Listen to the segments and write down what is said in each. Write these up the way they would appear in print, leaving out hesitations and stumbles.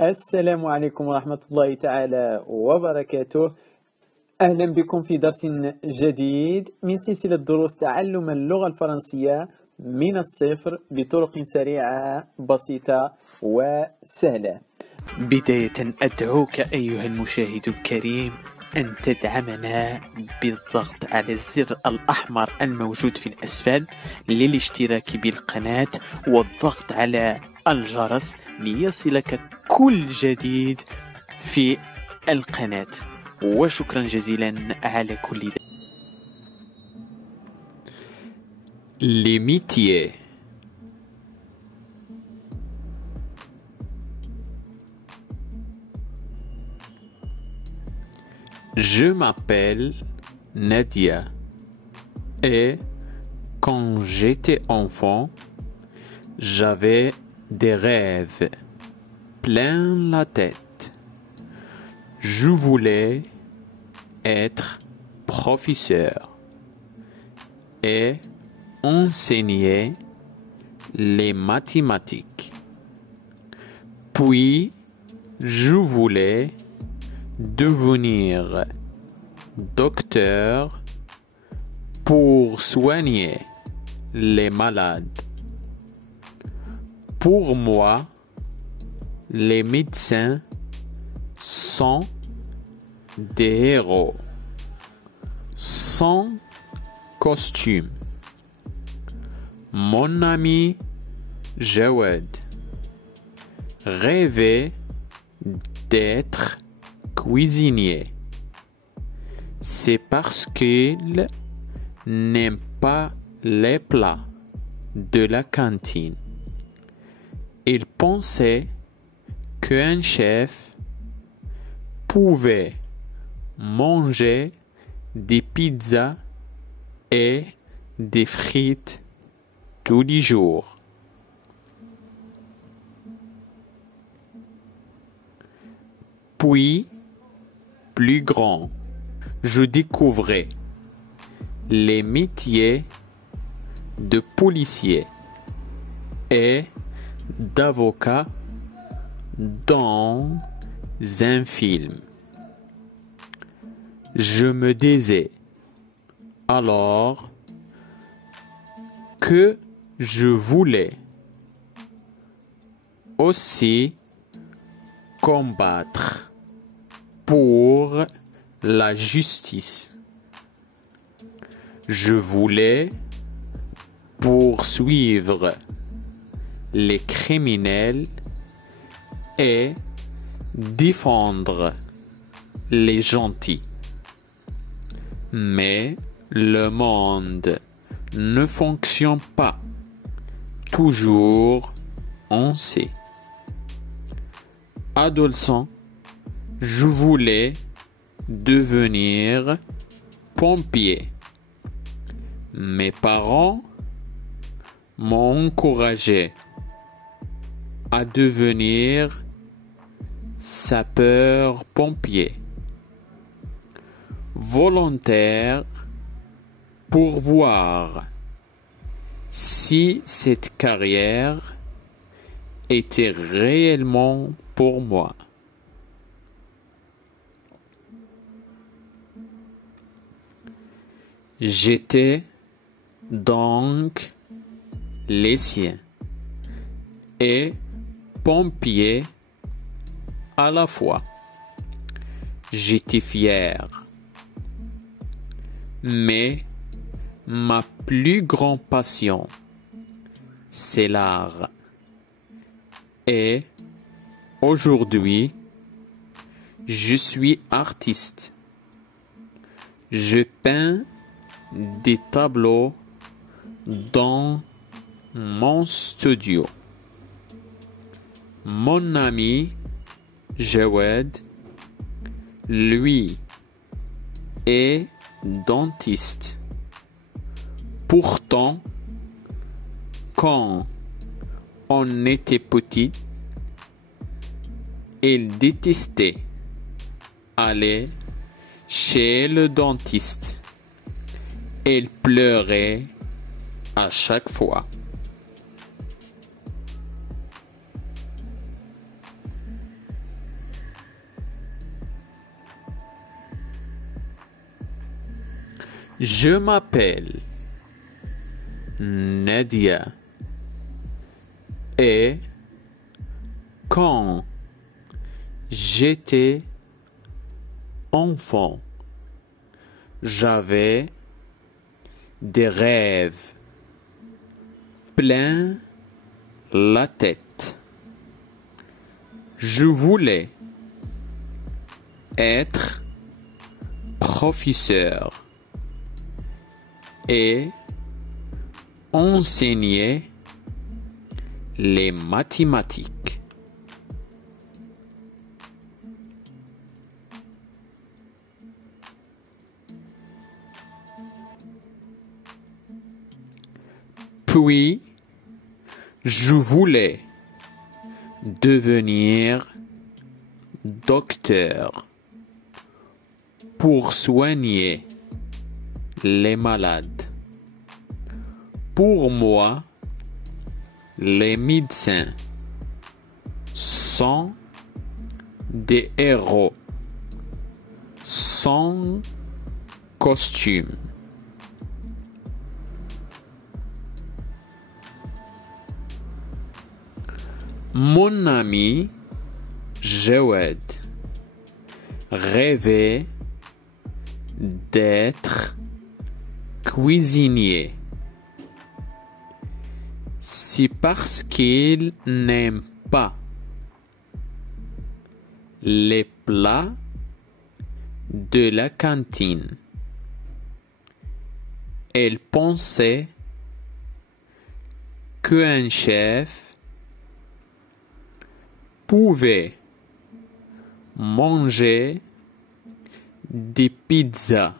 السلام عليكم ورحمة الله تعالى وبركاته. أهلا بكم في درس جديد من سلسلة دروس تعلم اللغة الفرنسية من الصفر بطرق سريعة بسيطة وسهلة. بداية أدعوك أيها المشاهد الكريم أن تدعمنا بالضغط على الزر الأحمر الموجود في الأسفل للاشتراك بالقناة والضغط على الجرس ليصلك كل جديد في القناة. وشكرا جزيلا على كل ذلك. Les métiers. Je m'appelle Nadia et quand j'étais enfant, j'avais des rêves plein la tête. Je voulais être professeur et enseigner les mathématiques. Puis, je voulais devenir docteur pour soigner les malades. Pour moi, les médecins sont des héros, sans costume. Mon ami Jawed rêvait d'être cuisinier. C'est parce qu'il n'aime pas les plats de la cantine. Il pensait qu'un chef pouvait manger des pizzas et des frites tous les jours. Puis, plus grand, je découvrais les métiers de policier et d'avocat dans un film. Je me disais alors que je voulais aussi combattre pour la justice. Je voulais poursuivre les criminels et défendre les gentils. Mais le monde ne fonctionne pas toujours ainsi. Adolescent, je voulais devenir pompier. Mes parents m'ont encouragé à devenir sapeur-pompier, volontaire pour voir si cette carrière était réellement pour moi. J'étais donc lycéen et pompier à la fois. J'étais fier. Mais ma plus grande passion, c'est l'art. Et aujourd'hui, je suis artiste. Je peins des tableaux dans mon studio. Mon ami Jawed, lui, est dentiste. Pourtant, quand on était petit, il détestait aller chez le dentiste. Il pleurait à chaque fois. Je m'appelle Nadia. Et quand j'étais enfant, j'avais des rêves plein la tête. Je voulais être professeur et enseigner les mathématiques. Puis, je voulais devenir docteur pour soigner les malades. Pour moi, les médecins sont des héros sans costume. Mon ami Jawed rêvait d'être cuisinier. C'est parce qu'il n'aime pas les plats de la cantine. Elle pensait qu'un chef pouvait manger des pizzas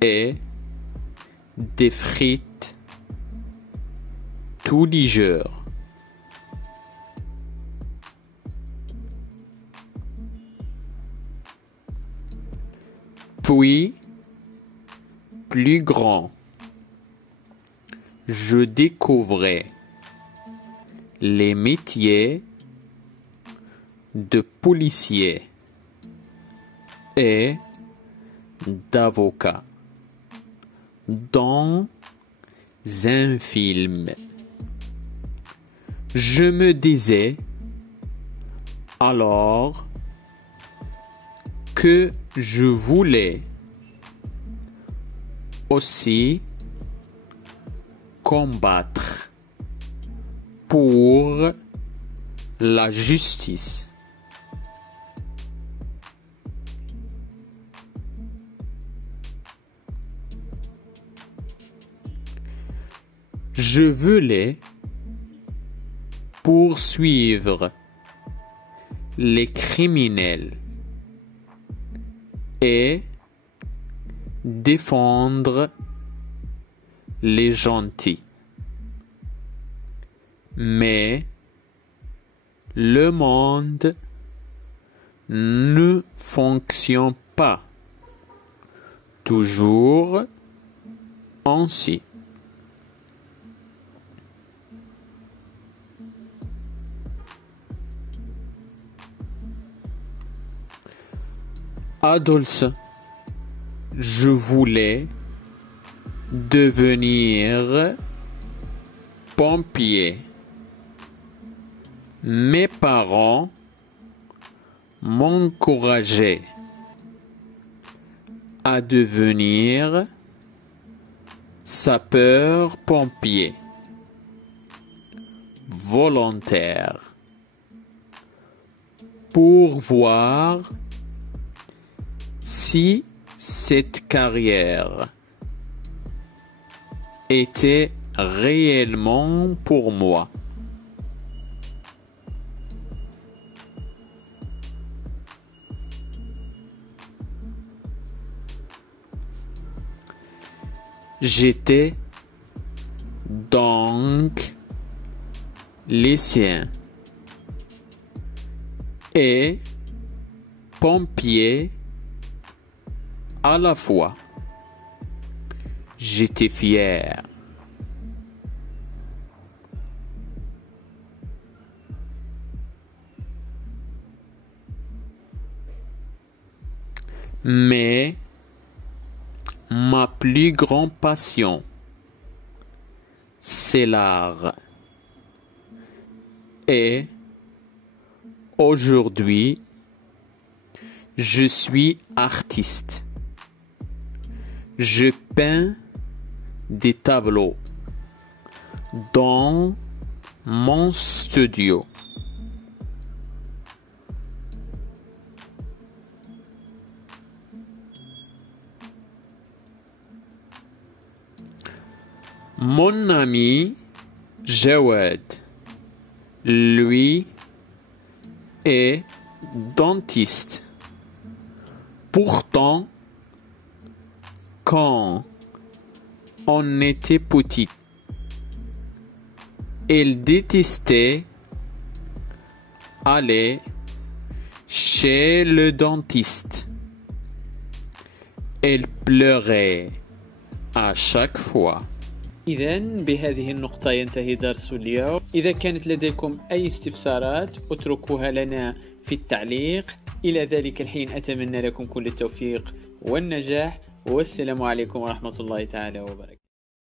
et des frites tous les jours. Puis, plus grand, je découvrais les métiers de policier et d'avocat dans un film. Je me disais alors que je voulais aussi combattre pour la justice. Je voulais poursuivre les criminels et défendre les gentils. Mais le monde ne fonctionne pas toujours ainsi. Adolescent, je voulais devenir pompier. Mes parents m'encourageaient à devenir sapeur-pompier volontaire pour voir si cette carrière était réellement pour moi. J'étais donc lycéen et pompier à la fois. J'étais fier. Mais Ma plus grande passion, c'est l'art. Et aujourd'hui, je suis artiste. Je peins des tableaux dans mon studio. Mon ami Jawad, lui, est dentiste. Pourtant, quand on était petit, il détestait aller chez le dentiste. Il pleurait à chaque fois. إذن بهذه النقطة ينتهي درس اليوم. إذا كانت لديكم أي استفسارات اتركوها لنا في التعليق. إلى ذلك الحين أتمنى لكم كل التوفيق والنجاح، والسلام عليكم ورحمة الله تعالى وبركاته.